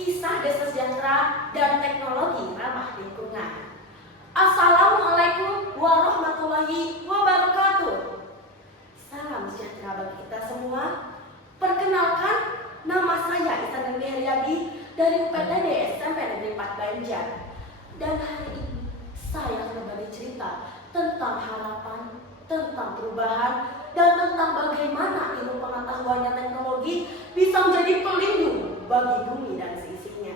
Kisah Desa Sejahtera dan Teknologi Ramah Lingkungan. Assalamualaikum warahmatullahi wabarakatuh. Salam sejahtera bagi kita semua. Perkenalkan, nama saya Ihsan Heriadi dari UPTD SMP Negeri 4 Banjar. Dan hari ini saya akan berbagi cerita tentang harapan, tentang perubahan, dan tentang bagaimana ilmu pengetahuan dan teknologi bisa menjadi pelindung bagi bumi dan seisinya.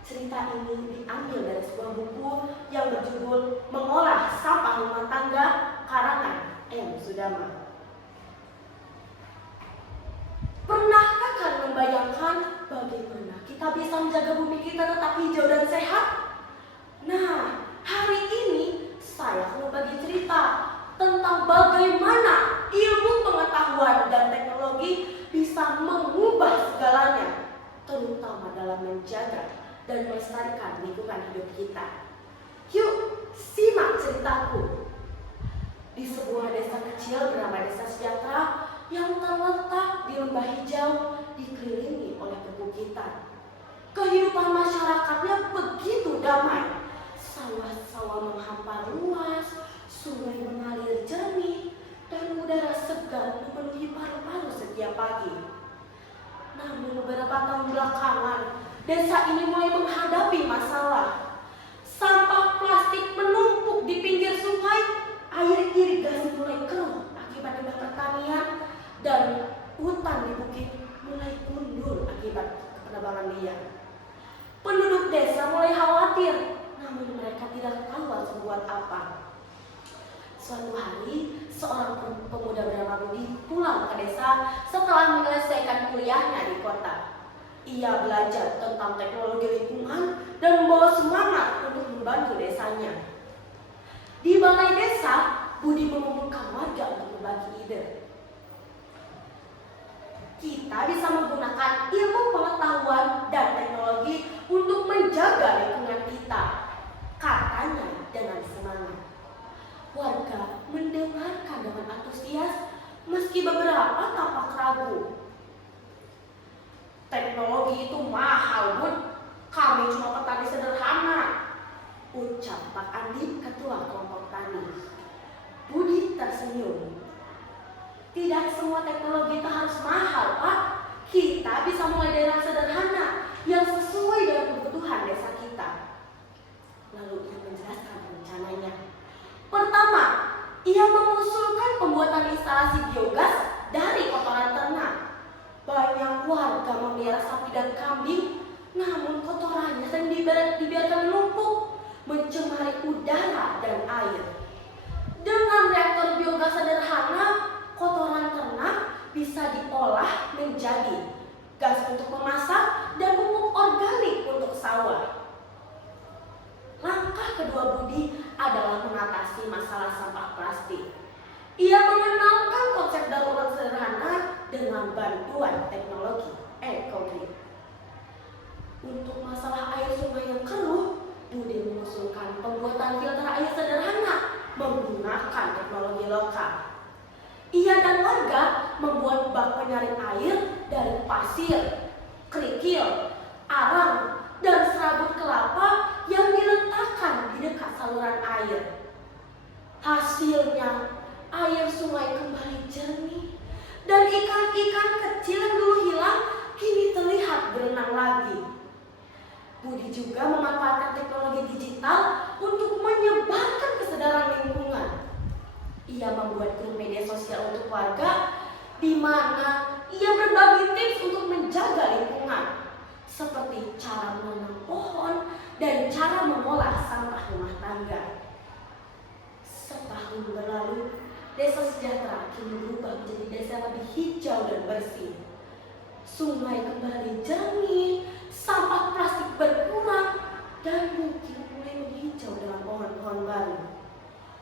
Cerita ini diambil dari sebuah buku yang berjudul Mengolah Sampah Rumah Tangga karangan M. Sudama. Pernahkah kalian membayangkan bagaimana kita bisa menjaga bumi kita tetap hijau dan sehat? Nah, hari ini saya akan berbagi cerita tentang bagaimana ilmu pengetahuan dan teknologi bisa mengubah segalanya, terutama dalam menjaga dan melestarikan lingkungan hidup kita. Yuk, simak ceritaku. Di sebuah desa kecil bernama Desa Sejahtera yang terletak di lembah hijau dikelilingi oleh perbukitan. Kehidupan masyarakatnya begitu damai. Sawah-sawah menghampar luas, sungai mengalir jernih, dan udara segar memenuhi paru-paru setiap pagi. Namun beberapa tahun belakangan, desa ini mulai menghadapi masalah. Sampah plastik menumpuk di pinggir sungai, air irigasi mulai keruh akibat limbah pertanian, dan hutan di bukit mulai gundul akibat penebangan liar. Penduduk desa mulai khawatir, namun mereka tidak tahu harus membuat apa. Suatu hari, seorang pemuda bernama Budi pulang ke desa setelah menyelesaikan kuliahnya di kota. Ia belajar tentang teknologi lingkungan dan membawa semangat untuk membantu desanya. Di balai desa, Budi mengumpulkan warga untuk berbagi ide. Kita bisa menggunakan ilmu pengetahuan dan teknologi untuk menjaga lingkungan kita, katanya dengan semangat. Warga mendengarkan dengan antusias meski beberapa tampak ragu. Teknologi itu mahal, Bud. Kami cuma petani sederhana, ucap Pak Andi, ketua kelompok tani. Budi tersenyum. Tidak semua teknologi itu harus mahal, Pak. Kita bisa mulai dari yang sederhana yang sesuai dengan kebutuhan desa kita. Lalu ia menjelaskan rencananya. Pertama, ia mengusulkan pembuatan instalasi biogas dari kotoran ternak. Banyak warga memelihara sapi dan kambing, namun kotorannya sering dibiarkan menumpuk, mencemari udara dan air. Dengan reaktor biogas sederhana, kotoran ternak bisa diolah menjadi gas untuk memasak dan pupuk organik untuk sawah. Langkah kedua Budi adalah mengatasi masalah sampah plastik. Ia mengenalkan konsep daur ulang sederhana dengan bantuan teknologi EcoGrid. Untuk masalah air sungai yang keruh, Budi mengusulkan pembuatan filter air sederhana menggunakan teknologi lokal. Ia dan warga membuat bak penyaring air dari pasir, kerikil, arang, dan serabut kelapa yang diletakkan di dekat saluran air. Hasilnya, air sungai kembali jernih dan ikan-ikan kecil yang dulu hilang kini terlihat berenang lagi. Budi juga memanfaatkan teknologi digital untuk menyebarkan kesadaran lingkungan. Ia membuat grup media sosial untuk warga di mana ia berbagi tips untuk menjaga lingkungan, seperti cara menanam pohon dan cara mengolah sampah rumah tangga. Setahun berlalu, Desa Sejahtera kini berubah menjadi desa yang lebih hijau dan bersih. Sungai kembali jernih, sampah plastik berkurang, dan bukit mulai menghijau dengan pohon-pohon baru.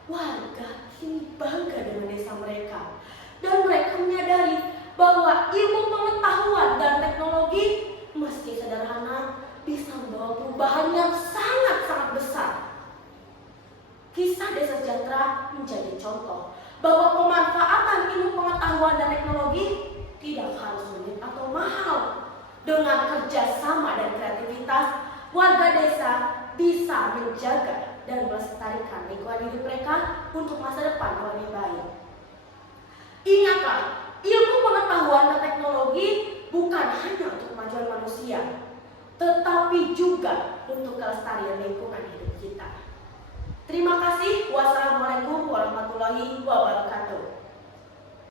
Warga kini bangga dengan desa mereka, dan mereka menyadari bahwa ilmu pengetahuan dan teknologi meski sederhana bisa membawa perubahan yang sangat-sangat besar. Kisah Desa Sejahtera menjadi contoh bahwa pemanfaatan ilmu pengetahuan dan teknologi tidak harus rumit atau mahal, Dengan kerjasama dan kreativitas, warga desa bisa menjaga dan melestarikan lingkungan hidup mereka untuk masa depan yang lebih baik. Ingatlah, ilmu pengetahuan dan teknologi bukan hanya untuk kemajuan manusia, tetapi juga untuk kelestarian lingkungan hidup kita. Terima kasih. Wassalamualaikum warahmatullahi wabarakatuh.